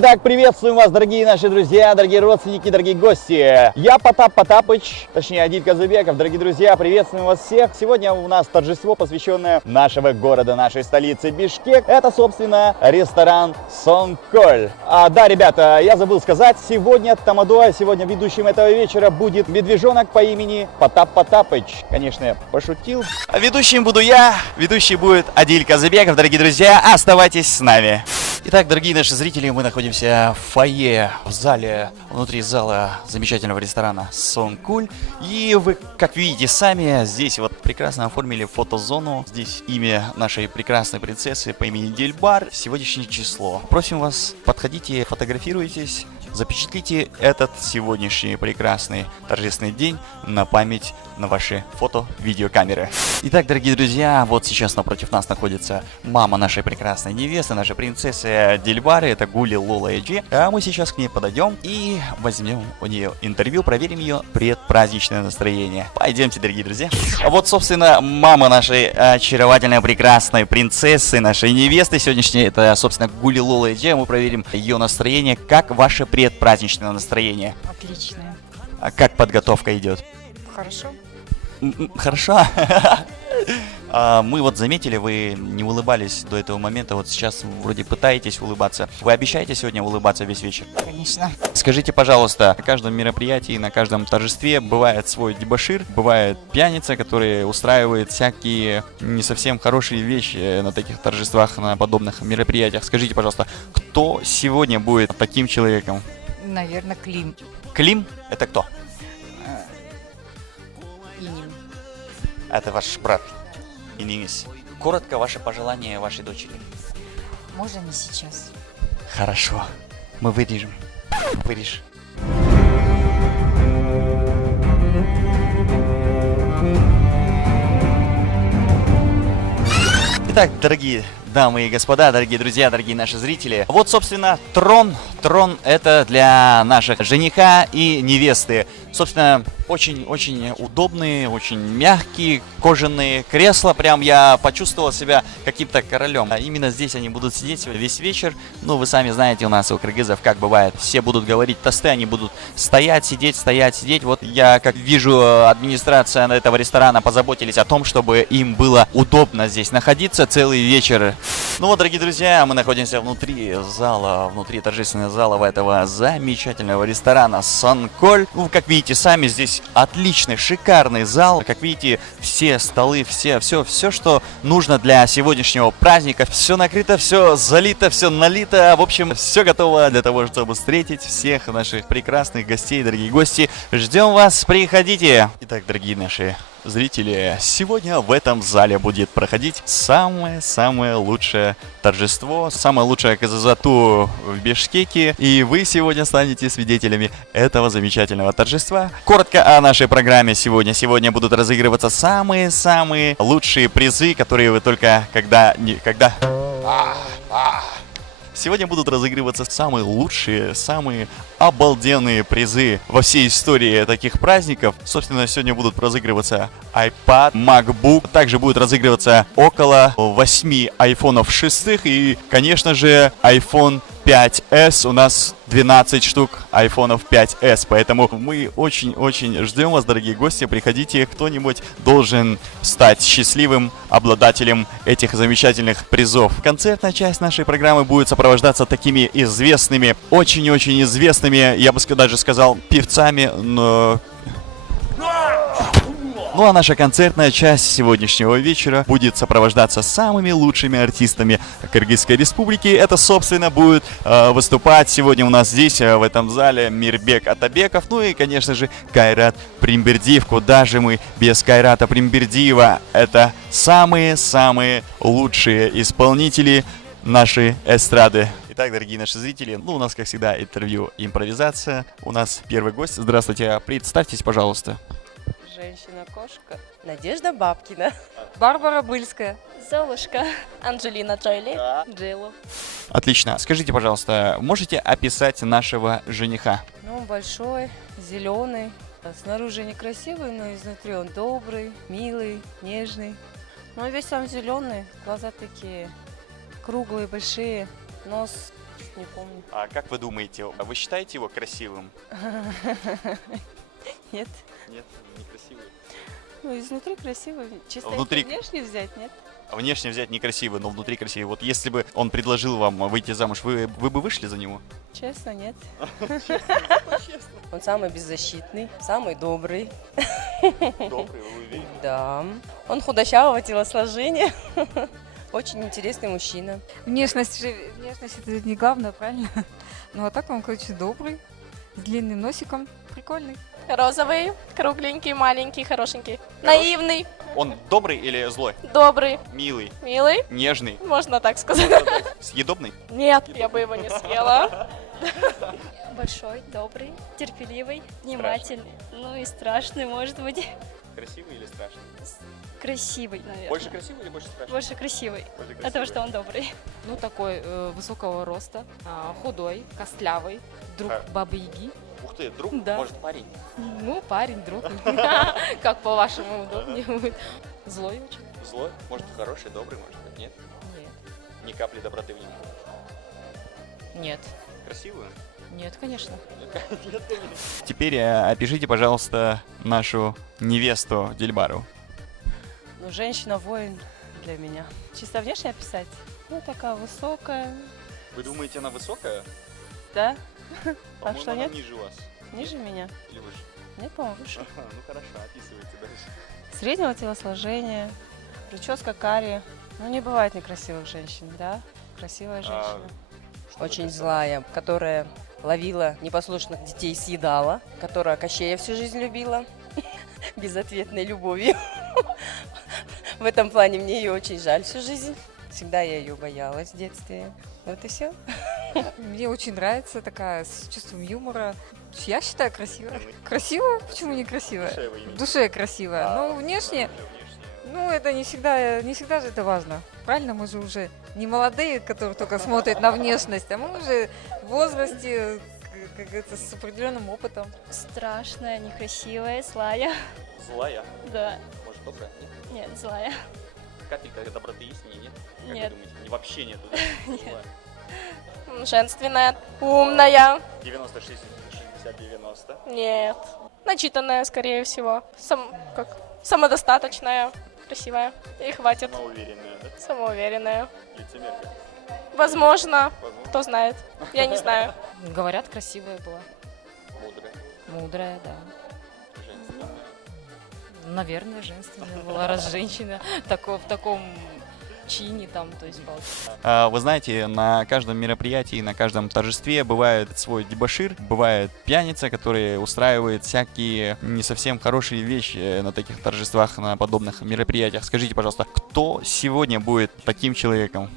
Итак, приветствуем вас, дорогие наши друзья, дорогие родственники, дорогие гости. Я Потап Потапыч, точнее Адиль Казыбеков. Дорогие друзья, приветствуем вас всех. Сегодня у нас торжество, посвященное нашего города, нашей столицы Бишкек. Это, собственно, ресторан Сонколь. Да, ребята, я забыл сказать, сегодня тамадой, сегодня ведущим этого вечера будет медвежонок по имени Потап Потапыч. Конечно, я пошутил. Ведущим буду я, ведущий будет Адиль Казыбеков. Дорогие друзья, оставайтесь с нами. Итак, дорогие наши зрители, мы находимся в фойе, в зале, внутри зала замечательного ресторана Сонкуль. И вы, как видите сами, здесь вот прекрасно оформили фотозону. Здесь имя нашей прекрасной принцессы по имени Дильбар, сегодняшнее число. Просим вас, подходите, фотографируйтесь, запечатлите этот сегодняшний прекрасный торжественный день на память на ваши фото-видеокамеры. Итак, дорогие друзья, вот сейчас напротив нас находится мама нашей прекрасной невесты, нашей принцессы Дильбары, это Гули Лола Эджи. А мы сейчас к ней подойдем и возьмем у нее интервью, проверим ее предпраздничное настроение. Пойдемте, дорогие друзья. Вот, собственно, мама нашей очаровательной, прекрасной принцессы, нашей невесты сегодняшней, это, собственно, Гули Лола Эджи. Мы проверим ее настроение. Как ваше предпраздничное настроение? Отличное. А как подготовка идет? Хорошо. Хорошо. Мы вот заметили, вы не улыбались до этого момента, вот сейчас вроде пытаетесь улыбаться. Вы обещаете сегодня улыбаться весь вечер? Конечно. Скажите, пожалуйста, на каждом мероприятии, на каждом торжестве бывает свой дебошир, бывает пьяница, который устраивает всякие не совсем хорошие вещи на таких торжествах, на подобных мероприятиях. Скажите, пожалуйста, кто сегодня будет таким человеком? Наверное, Клим. Клим? Это кто? Инин. Это ваш брат. Инис. Коротко ваше пожелание вашей дочери. Можно не сейчас. Хорошо. Мы вырежем. Вырежь. Итак, дорогие дамы и господа, дорогие друзья, дорогие наши зрители. Вот, собственно, трон. Трон это для наших жениха и невесты. Собственно, очень-очень удобные, очень мягкие кожаные кресла. Прям я почувствовал себя каким-то королем. Именно здесь они будут сидеть весь вечер. Ну, вы сами знаете, у нас у кыргызов как бывает. Все будут говорить тосты, они будут стоять, сидеть, стоять, сидеть. Вот я, как вижу, администрация этого ресторана позаботились о том, чтобы им было удобно здесь находиться целый вечер. Ну вот, дорогие друзья, мы находимся внутри зала, внутри торжественного зала этого замечательного ресторана Сонколь. Ну, как видите сами, здесь отличный, шикарный зал. Как видите, все столы, все, что нужно для сегодняшнего праздника. Все накрыто, все залито, все налито. В общем, все готово для того, чтобы встретить всех наших прекрасных гостей, дорогие гости. Ждем вас, приходите. Итак, дорогие наши зрители, сегодня в этом зале будет проходить самое лучшее торжество, самое лучшее казазату в Бишкеке, и вы сегодня станете свидетелями этого замечательного торжества. Коротко о нашей программе сегодня. Сегодня будут разыгрываться самые лучшие призы, которые вы только Сегодня будут разыгрываться самые лучшие, самые обалденные призы во всей истории таких праздников. Собственно, сегодня будут разыгрываться iPad, MacBook. Также будет разыгрываться около 8 айфонов 6 и, конечно же, iPhone 5s. У нас 12 штук айфонов 5s, поэтому мы очень ждем вас, дорогие гости. Приходите, кто-нибудь должен стать счастливым обладателем этих замечательных призов. Концертная часть нашей программы будет сопровождаться такими известными, очень известными, я бы даже сказал, певцами, но... Ну а наша концертная часть сегодняшнего вечера будет сопровождаться самыми лучшими артистами Кыргызской Республики. Это, собственно, будет выступать сегодня у нас здесь, в этом зале, Мирбек Атабеков. Ну и, конечно же, Кайрат Примбердиев. Куда же мы без Кайрата Примбердиева? Это самые лучшие исполнители нашей эстрады. Итак, дорогие наши зрители, ну у нас, как всегда, интервью, импровизация. У нас первый гость. Здравствуйте, представьтесь, пожалуйста. Женщина-кошка Надежда Бабкина. Барбара Быльская. Золушка Анджелина Джоли. Джилу. Отлично. Скажите, пожалуйста, можете описать нашего жениха? Ну, большой, зеленый, Снаружи некрасивый, но изнутри он добрый, милый, нежный. Но он весь сам зеленый, глаза такие круглые, большие, нос не помню. А как вы думаете, вы считаете его красивым? Нет. Нет, некрасивый. Ну, изнутри красивый. Чисто Внутри- если внешне взять, нет? А внешне взять некрасивый, но внутри красивый. Вот если бы он предложил вам выйти замуж, вы бы вышли за него? Честно, нет. Он самый беззащитный, самый добрый. Добрый, вы уверены? Да. Он худощавого телосложения. Очень интересный мужчина. Внешность это ведь не главное, правильно? Ну а так он, короче, добрый, с длинным носиком, прикольный. Розовый, кругленький, маленький, хорошенький. Наивный, Он добрый или злой? добрый, Милый, милый, нежный, можно так сказать. съедобный? Нет, я бы его не съела. Большой, добрый, терпеливый, внимательный. Ну и страшный, может быть. Красивый или страшный? Красивый, наверное. Больше красивый или больше страшный? Больше красивый. Потому что он добрый. Ну, такой высокого роста, худой, костлявый, друг А. Бабы-Яги. Ух ты, друг, Да. может, парень? Ну, парень, друг. Как по-вашему удобнее будет. Злой очень. Злой? Может, хороший, добрый, может быть, нет? Нет. Ни капли доброты в нем. Нет. Красивую? Нет, конечно. Теперь опишите, пожалуйста, нашу невесту Дильбару. Ну, женщина-воин для меня. Чисто внешне описать? Ну, такая высокая, Вы думаете, она высокая? да? По-моему, что она нет? ниже вас. Ниже меня. Или выше? Нет, по-моему, выше. Ну хорошо, описывайте дальше. Среднего телосложения, прическа карие. Ну, не бывает некрасивых женщин, да? Красивая женщина. Очень злая, которая ловила непослушных детей, съедала, которая Кощея всю жизнь любила, безответной любовью. В этом плане мне ее очень жаль всю жизнь. Всегда я ее боялась в детстве. Вот и все. Мне очень нравится такая, с чувством юмора. Я считаю красивая. Красивая? Почему не красивая? В душе красивая. Но внешне, ну это не всегда же это важно. Правильно, мы же уже не молодые, которые только смотрят на внешность, а мы уже в возрасте, как говорится, с определенным опытом. Страшная, некрасивая, злая. Злая? Да. Может, добрая? Нет? Нет, злая. Капелька доброты есть в ней, нет? Как Нет. вы думаете? Не, вообще нету, да? Злая. Женственная, умная. 90-60-90. Нет. Начитанная, скорее всего. Самодостаточная, красивая. И хватит. Самоуверенная, да? Самоуверенная. Лицемерка. Возможно, Возможно. кто знает. Я не знаю. Говорят, красивая была. Мудрая. Мудрая, да. Женственная. Наверное, женственная была, раз женщина в таком чине там, то есть получается. Вы знаете, на каждом мероприятии, на каждом торжестве бывает свой дебошир, бывает пьяница, который устраивает всякие не совсем хорошие вещи на таких торжествах, на подобных мероприятиях. Скажите, пожалуйста, кто сегодня будет таким человеком?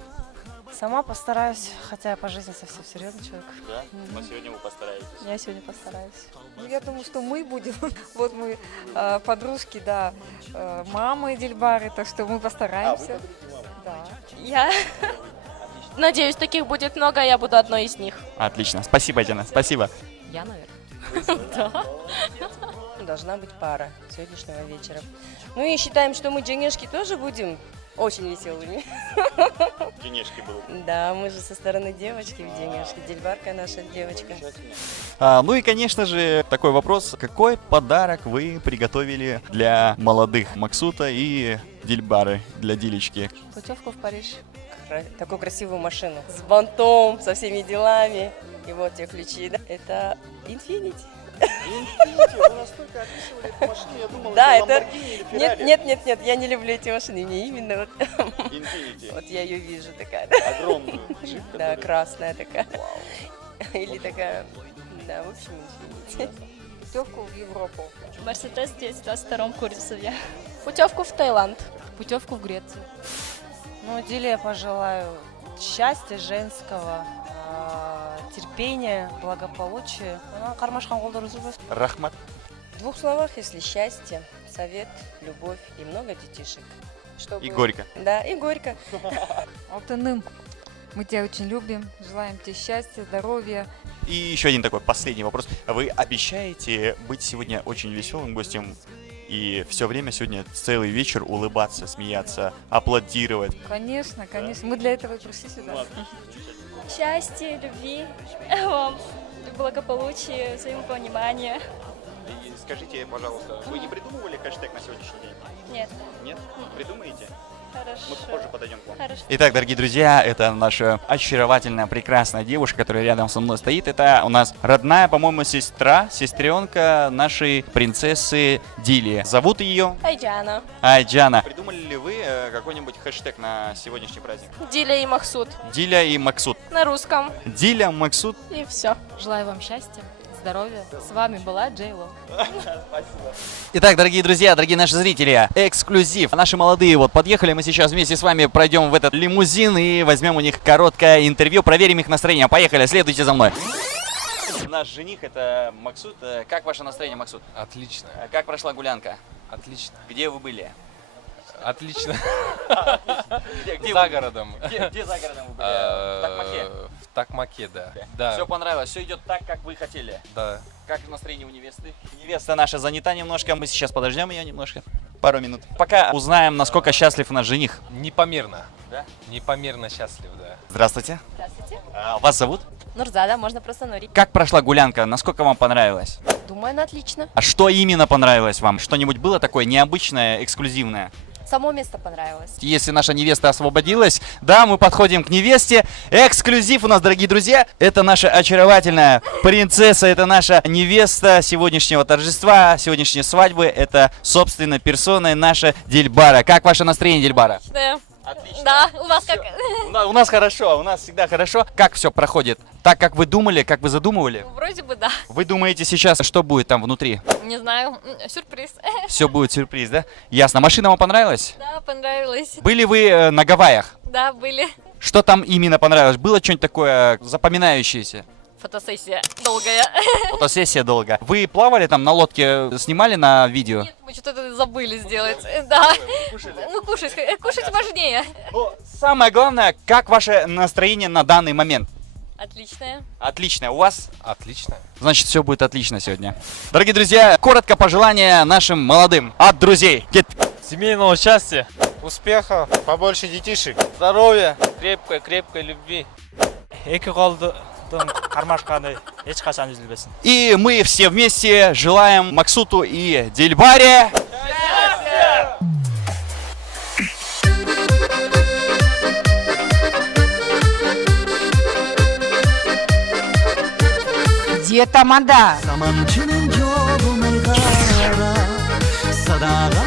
Сама постараюсь, хотя я по жизни совсем серьезный человек. Да? Но сегодня вы постараетесь. Я сегодня постараюсь. Ну, я думаю, что мы будем, вот мы подружки, да, мамы Дильбары, так что мы постараемся. Да. Я надеюсь, таких будет много, я буду одной из них. Отлично. Спасибо, Дина. Спасибо. Я, наверное. Должна быть пара сегодняшнего вечера. Ну и считаем, что мы денежки тоже будем очень веселыми. Денежки был. Да, мы же со стороны девочки в денежке. Дильбарка наша девочка. Ну и, конечно же, такой вопрос. Какой подарок вы приготовили для молодых Максута и Дильбары, для Дилечки? Путевку в Париж. Такую красивую машину. С бантом, со всеми делами. И вот те ключи. Да? Это Infiniti. Вы настолько описывали эту машину, я думал, Да, это это- Lamborghini или Ferrari. Нет, я не люблю эти машины. Мне именно вот, Infiniti. вот я ее вижу такая. Огромную. джип, Да, который- красная такая. Или такая. Да, в общем, Infiniti. Путевку в Европу. Мерседес в 922 курсе я. Путевку в Таиланд. Путевку в Грецию. Ну, Диле я пожелаю счастья женского, терпения, благополучия. Кармашхан голдор үзілбес. Рахмат. В двух словах, если счастье, совет, любовь и много детишек. Чтобы... И горько. Да, и горько. Алтыным, мы тебя очень любим, желаем тебе счастья, здоровья. И еще один такой последний вопрос. Вы обещаете быть сегодня очень веселым гостем и все время сегодня целый вечер улыбаться, смеяться, аплодировать? Конечно, конечно. Мы для этого и пришли сюда. Счастья, любви вам, благополучия, взаимопонимания. И скажите, пожалуйста, вы не придумывали хэштег на сегодняшний день? Нет. Нет? Придумаете? Хорошо. Мы позже подойдем к вам. Хорошо. Итак, дорогие друзья, это наша очаровательная, прекрасная девушка, которая рядом со мной стоит. Это у нас родная, по-моему, сестренка нашей принцессы Дили. Зовут ее Айджана. Айджана. Придумали ли вы какой-нибудь хэштег на сегодняшний праздник? Диля и Махсуд. Диля и Максут. На русском. Диля, Максут. И все. Желаю вам счастья, здоровья. С вами была Джейло. Итак, дорогие друзья, дорогие наши зрители, эксклюзив. Наши молодые вот подъехали, мы сейчас вместе с вами пройдем в этот лимузин и возьмем у них короткое интервью, проверим их настроение. Поехали, следуйте за мной. Наш жених это Максут. Как ваше настроение, Максут? Отлично, Как прошла гулянка? отлично, Где вы были? отлично. Где За городом. Где за городом вы были? В Такмаке? В Такмаке, да. Да, Все понравилось, все идет так, как вы хотели. да. Как настроение у невесты? Невеста наша занята немножко, мы сейчас подождем ее немножко, пару минут. Пока узнаем, насколько счастлив наш жених. Непомерно. Да? Непомерно счастлив, да. Здравствуйте. Здравствуйте. Вас зовут? Нурзада, можно просто Нури. Как прошла гулянка? Насколько вам понравилось? Думаю, она отлично. А что именно понравилось вам? Что-нибудь было такое необычное, эксклюзивное? Само место понравилось. Если наша невеста освободилась, да, мы подходим к невесте. Эксклюзив у нас, дорогие друзья. Это наша очаровательная принцесса, это наша невеста сегодняшнего торжества, сегодняшней свадьбы. Это, собственно, персона наша Дильбара. Как ваше настроение, Дильбара? Да. Отлично. Да, у вас как? У нас хорошо, у нас всегда хорошо. Как все проходит? Так, как вы думали, как вы задумывали? Вроде бы да. Вы думаете сейчас, что будет там внутри? Не знаю. Сюрприз. Все будет сюрприз, да? Ясно. Машина вам понравилась? Да, понравилось. Были вы на Гавайях? Да, были. Что там именно понравилось? Было что-нибудь такое запоминающееся? Фотосессия долгая. Фотосессия долго. Вы плавали там на лодке, снимали на видео? Нет, мы что-то забыли сделать. Да. Ну, кушать важнее. Но самое главное, как ваше настроение на данный момент? Отличная. Отлично. У вас? Отлично. Значит, все будет отлично сегодня. Дорогие друзья, коротко пожелания нашим молодым от друзей. Семейного счастья, успеха, побольше детишек, здоровья, крепкой любви. И мы все вместе желаем Максуту и Дильбаре Где тамада? Заманчının yoluna kara, sadağa